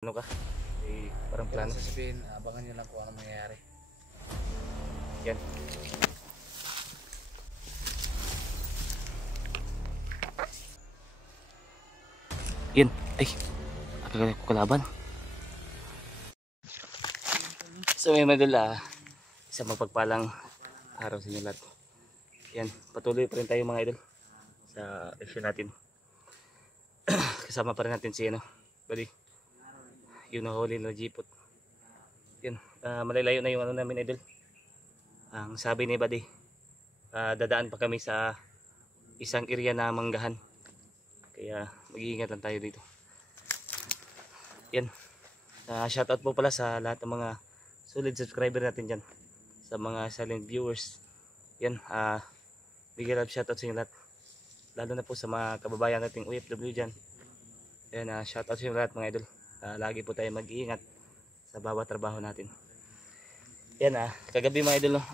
Ano ka? Parang plano. Sasabihin, abangan nyo lang kung ano mangyayari. Yan. Yan. Ay. Akala ko kalaban. So may madala. Isang magpagpalang araw sa inyo lahat. Yan. Patuloy pa rin tayo mga idol sa action natin. Kasama pa rin natin si buddy. Yung nahuli na jeepot. Yan. Malalayo na yung ano namin idol. Ang sabi ni buddy, dadaan pa kami sa isang area na manggahan. Kaya mag-iingat lang tayo dito. Yan. Shoutout po pala sa lahat ng mga solid subscriber natin dyan. Sa mga silent viewers. Yan. Big love shoutout sa inyo lahat. Lalo na po sa mga kababayan nating OFW dyan. Yan. Shoutout sa inyo lahat mga idol. Lagi po tayo mag-iingat sa bawat trabaho natin. Yan. Kagabi mga idol,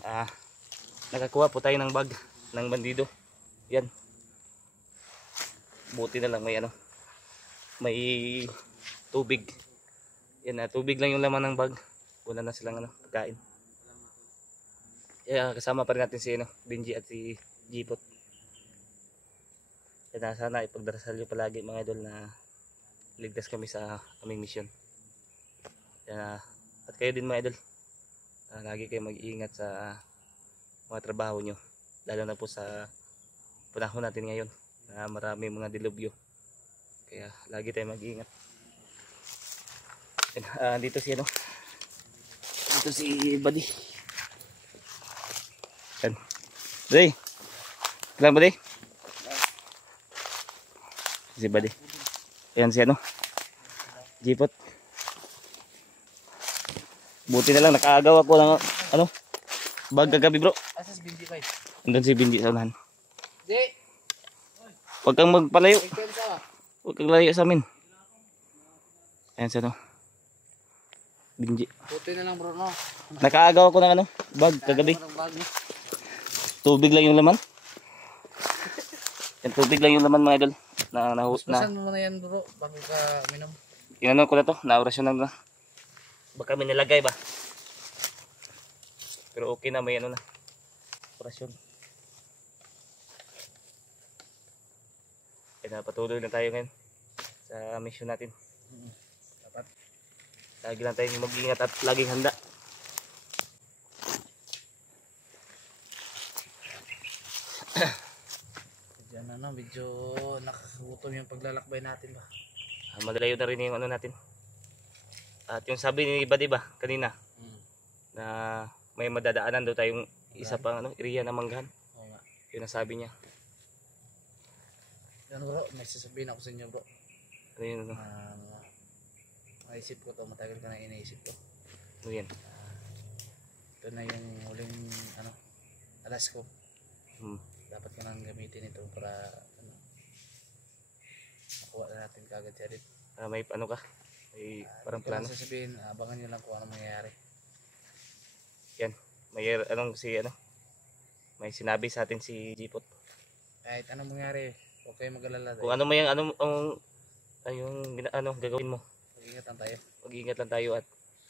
nakakuha po tayo ng bag ng bandido. Yan. Buti na lang may tubig. Yan, tubig lang yung laman ng bag. Wala na silang pagkain. Kasama pa rin natin si Benji at si Jeepot. Yan, sana ipagdarasal nyo palagi mga idol na ligtas kami sa aming mission. Yan, at kayo din mga idol, lagi kayo mag-iingat sa mga trabaho nyo, lalo na po sa panahon natin ngayon na marami mga dilubyo, kaya lagi tayo mag-iingat. Dito si dito si buddy. Yan buddy, kailan buddy? Si buddy. Ayan si Jeepot. Buti na lang nakaagaw ako ng bag kagabi bro. Asas Bindi kayo. Andun si Bindi sa unahan. Di! Huwag kang magpalayo. Huwag kang layo sa amin. Ayan si Bindi. Puti na lang bro, no? Nakaagaw ako ng bag kagabi. Tubig lang yung laman. Yan, tubig lang yung laman mga idol. Pasan mo na yan bro, bago ka minom. Yung ko na to, na-orasyon na. Baka may nilagay ba? Pero okay na, may na. Orasyon. Kaya patuloy na tayo ngayon sa mission natin. Dapat. Lagi lang tayo mag-ingat at laging handa. Diyan medyo nakakagutom yung paglalakbay natin ba. Madalayo na rin yung natin. At yung sabi ni Buddy ba kanina, na may madadaanan daw tayong isa pang area na manggahan. Oo nga. Yun ang sabi niya. Yan bro, may sasabihin ako sa inyo bro. Ano yun? Maisip ko to, matagal ko na iniisip to. Ano yan? Ito na yung huling alas ko. Dapat ko nang gamitin ito para makuha na natin kagad siya rin. May ka? May parang plano. Sasabihin, abangan nyo lang kung ano mangyayari. Yan. May may sinabi sa atin si Jeepot. Kahit anong mangyari, huwag kayong mag-alala. Kung ano may yung gagawin mo. Mag-ingat lang tayo. Mag-ingat lang tayo at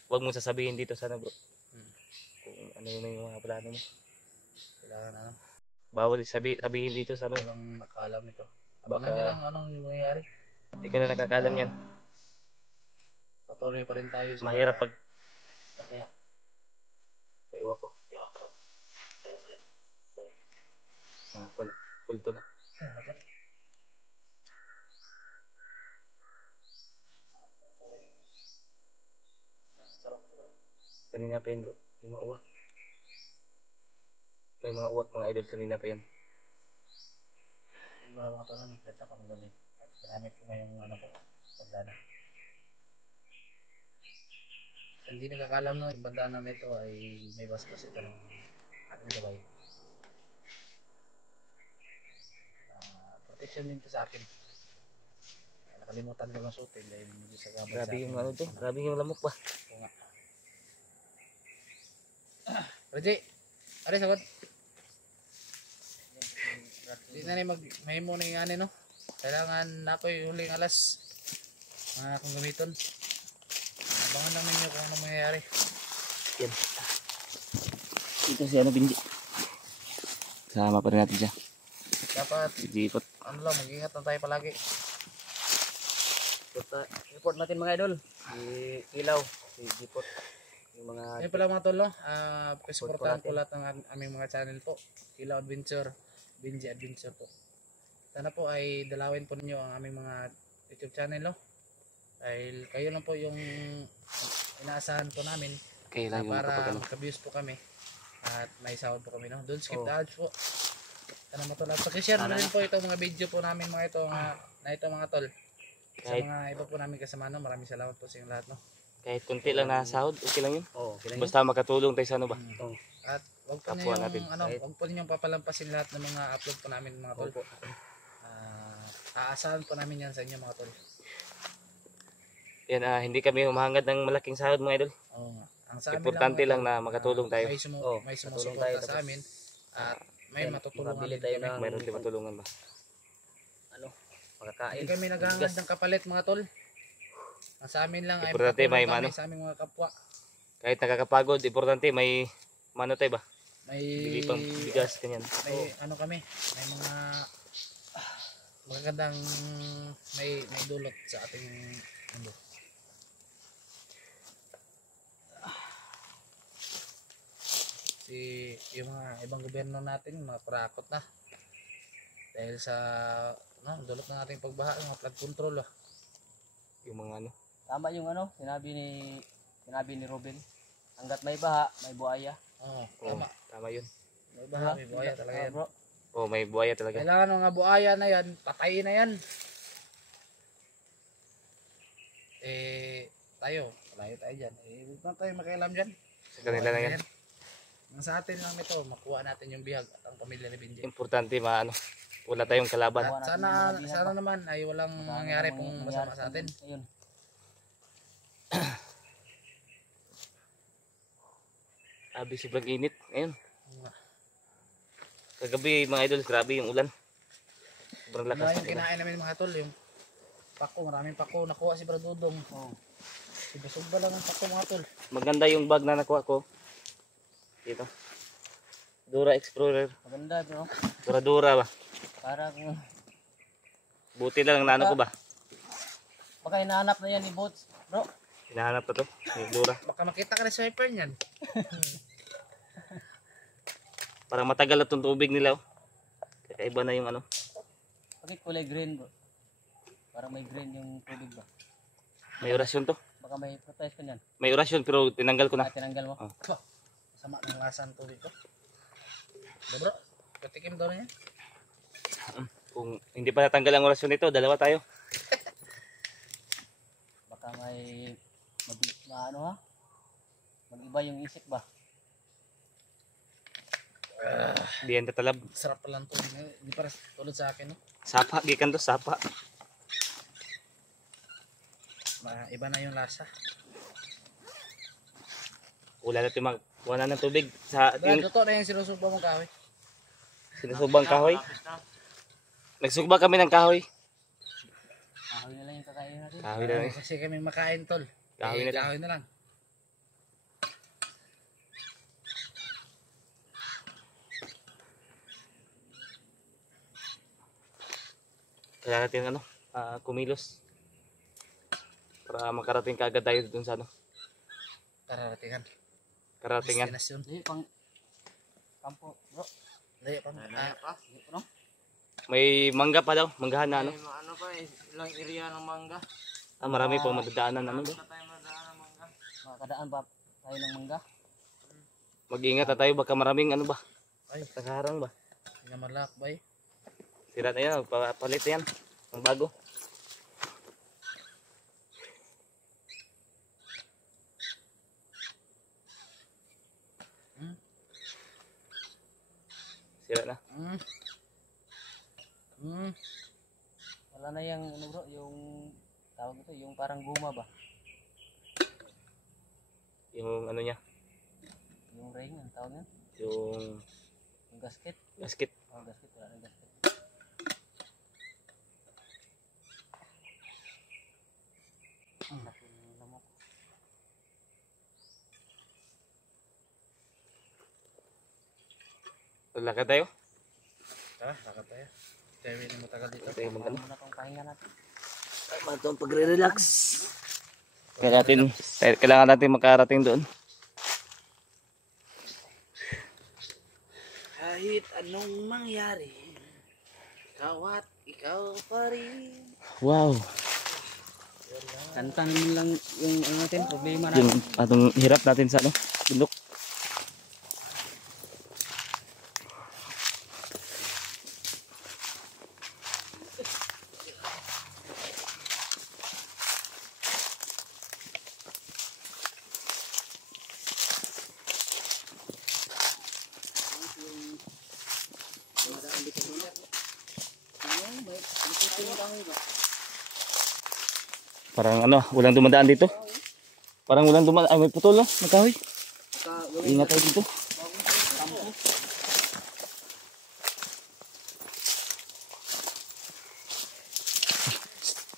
huwag mong sasabihin dito sana bro. Kung ano yung mga plano mo. Kailangan Bawal sabihin dito sa walang nakaalam nito. Abangan nyo lang anong mangyayari. Hindi ka na nakakalam yan. Patuloy pa rin tayo. Mahirap pag iwa ko. Kulto na. Kanina pa yun bro. Yung mga uwak. May mga uwak mga idol kanina pa yan. Yung mga ito na nagkita ka magaling. At maramit ko ngayong ko. Bandana. Hindi nakakalam no, yung bandana nito ay may basbas ito ng ating gabay. Protection din ito sa akin. Nakalimutan ko lang suotin dahil medyo sa gabay. Grabe yung grabe yung lamok ba? Oo nga. Raji, ari sagot. Di na may muna yung no? Kailangan na ako yung huling alas. Mga akong gamiton. Abangan lang ninyo kung ano mangyayari. Yan. Ito si ano, Binji. Sama pa rin natin siya. Dapat, Si Jipot. ano lang, mag-ingat lang tayo palagi. Report natin mga idol. Si Ilaw, si Jipot. Yung mga Ayun pala mga tol, no? Support Supportahan po ko lahat ng aming mga channel po. Kilaw Adventure, Binji Adventure po. Sana po ay dalawin po ninyo ang aming mga YouTube channel, no? Dahil kayo lang po yung inaasahan po namin Kailan yung para kapag ano. magka-views po kami at may sahod po kami, no? Don't skip Oh. the ads po. Sana mga tol. At pakishare na rin po itong mga video po namin mga ito, na ito mga tol. Sa Kahit, mga iba po namin kasama, no? Maraming salamat po sa inyong lahat, no? kahit konti lang na sahod, okay lang yun. oh, kailangan. Basta makatulong tayo sa ano ba. Oh, At wag po Kapwa ninyong natin. wag po ninyong papalampasin lahat ng mga upload po namin mga tol. opo. Aasahan po namin yan sa inyo mga tol. Yan, hindi kami humahangad ng malaking sahod mga idol. Oo nga. Ang sa amin Importante mga lang tol, na makatulong tayo. Oh, may katulong sumusuporta tayo, sa tapos- amin at may Yan, matutulungan makabili din tayo kami. ng- Mayroon din matulungan ba? Ano, makakain. Hindi kami naghahangad ng kapalit mga tol. Ang sa amin lang ay Importante, makatulong may kami mano. sa aming mga kapwa. Kahit nakakapagod, importante may mano tayo ba? May Bili pang bigas, kanyan. may ano kami, may mga magagandang may dulot sa ating mundo. Yung mga ibang gobyerno natin mga parakot na dahil sa dulot ng ating pagbaha, mga flood control Yung mga ano. Tama yung ano, sinabi ni Robin. Hanggat may baha, may buhaya. Oo, Oh, tama, tama yun. may baha, may buhaya talaga yan. Bro. Oh, may buhaya talaga. Kailangan ng mga buhaya na yan, patayin na yan. Tayo, malayo tayo dyan. Huwag na tayo makialam dyan. Sa kanila na yan. Ang sa atin lang nito, makuha natin yung bihag at ang pamilya ni Benji. Importante maano. Wala tayong kalaban. At sana naman ay walang mangyari pong masama sa atin. Ayun. Grabe, sobrang init. Ayun. Kagabi mga idol, grabe yung ulan. Sobrang lakas Yung ng ulan. kinain namin mga tol, yung pako, maraming pako nakuha si Bradudong. Oh. Subba lang ang pako mga tol. Maganda yung bag na nakuha ko. Dito. Dura Explorer. Maganda bro. Dura ba? Para kung Buti lang ang naano ko ba? baka hinahanap na yan ni Bots, bro. Hinahanap pa to. Yung Dura. Baka makita ka na sa swiper niyan. Parang matagal na itong tubig nila. Oh. Kakaiba na yung ano. Bakit kulay green bro? Parang may green yung tubig ba? May orasyon to. Baka may protest ka niyan. May orasyon pero tinanggal ko na. Tinanggal mo. Sama ng lasa ng tubig ko. Bro, patikim daw na yan. Kung hindi pa natanggal ang orasyon nito, dalawa tayo. Baka may ano ha? Mag-iba yung isip ba? Di yan tatalab. Sarap pala ng tubig. Hindi para tulad sa akin, no? Sapa, gikan to, sapa. Iba na yung lasa. Wala natin magkuha na ng tubig sa Brad, yung luto na yung sinusubo mong kahoy. sinusubang kahoy. Nagsugba kami ng kahoy. Kahoy na lang yung kakainin natin. Kahoy na lang. Kasi kami makain, tol. Kahoy na lang. Kahoy na lang. Kailangan natin ano, kumilos. Para makarating kaagad tayo dun sa ano, Kararatingan. karatingan. Destinasyon. Hindi, pang kampo, bro. Layo pa. Hindi po, no? May mangga pa daw, manggahan na ano. Ano pa eh, ilang area ng mangga. Marami pang madadaanan naman ba. Makakadaan ba tayo ng mangga? Mag-ingat na tayo, baka maraming ano ba, Ay, nakaharang ba. hindi na malakbay. Sira na yan, papalit na yan, ang bago. Sira na. Wala na yung ano bro, yung tawag ito, yung parang guma ba? Yung ano niya, Yung ring, ang tawag yan? yung Yung gasket? gasket. Oh, gasket, wala na gasket. Naku, lamok. Lakad tayo. Tara, lakad tayo. Tayo hindi mo tagal dito. Tayo magano. Ano pang pahinga natin? Ito ang pagre-relax. Kailangan natin makarating doon. Kahit anong mangyari, ikaw pa rin. Wow. Kantanin mo lang yung ano natin, problema natin. Yung atong hirap natin sa ano, bundok. Parang ano, walang dumadaan dito. Parang walang dumadaan. Ay, may putol, no? Nagkahoy. Ingat tayo dito.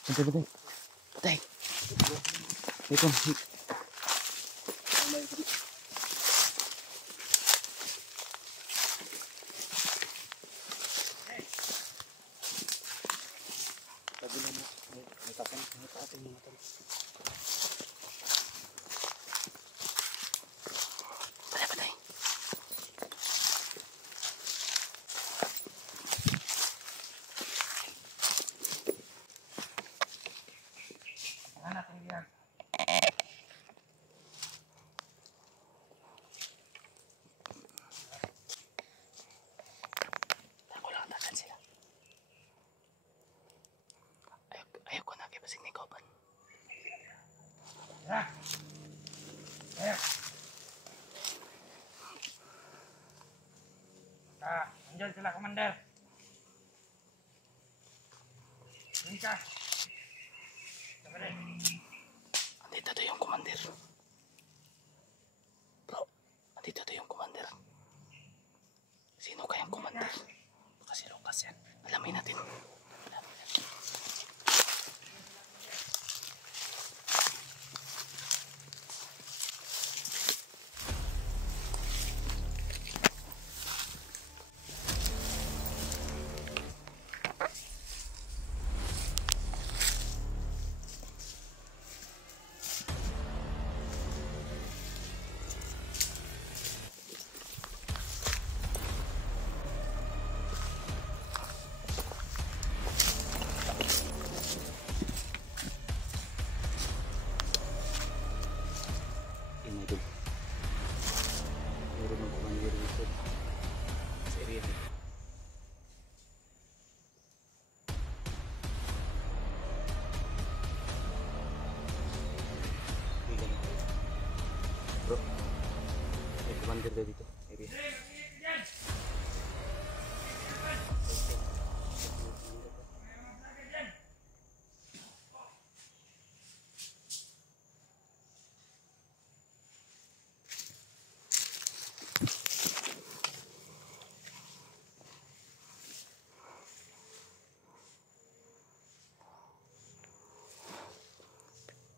Patay, patay. Patay. Dito. Patay, patay. Nakulangtakan sila. Ayaw ko na kay basig ni Koban. Andiyan sila, Commander. Linka. Andito to yung commander. Bro, andito to yung commander. Sino kayang commander? Baka si Lucas yan. Alamin natin. Bro, may commander daw dito. Area.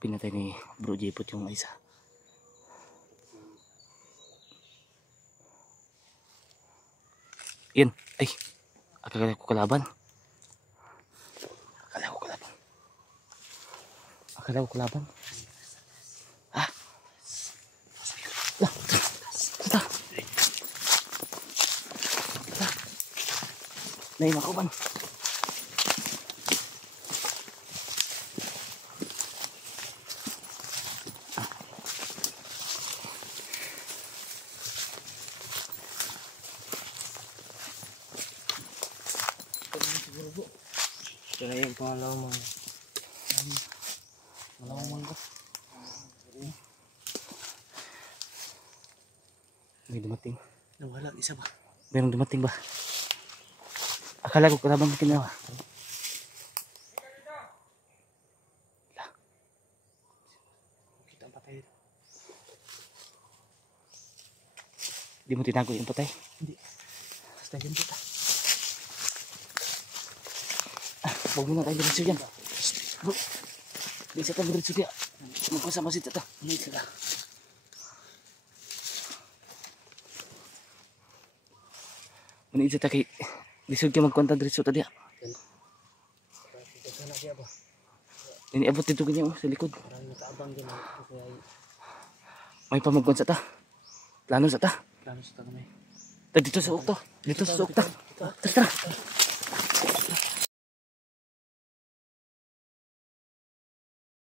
Pinatay ni Bro Jepot yung isa. Yan. Ay. Akala ko kalaban. Akala ko kalaban. Akala ko kalaban. Ah. Lah. Ito. Nay makuban. Ito na yung pangalawang mga. Malawang ko. May dumating. Nawala, isa ba? Merong dumating ba? Akala ko kalaban kinawa. Kita ang patay. Di mo tinago yung patay. Hindi. Basta yan kita. Huwag mo na tayo diretso dyan. Bro, di sa tayo diretso kaya. Magpasama si tata. Hindi sila. Mani sa kay lisod ka magkonta diretso ta diha. Dito sana siya ba? Ini abot dito kanya sa likod. Parang nakaabang din ako kaya May pamagkon sa ta. Plano sa ta. plano sa kami. Dito sa ukto. Dito sa ukto. Tara tara.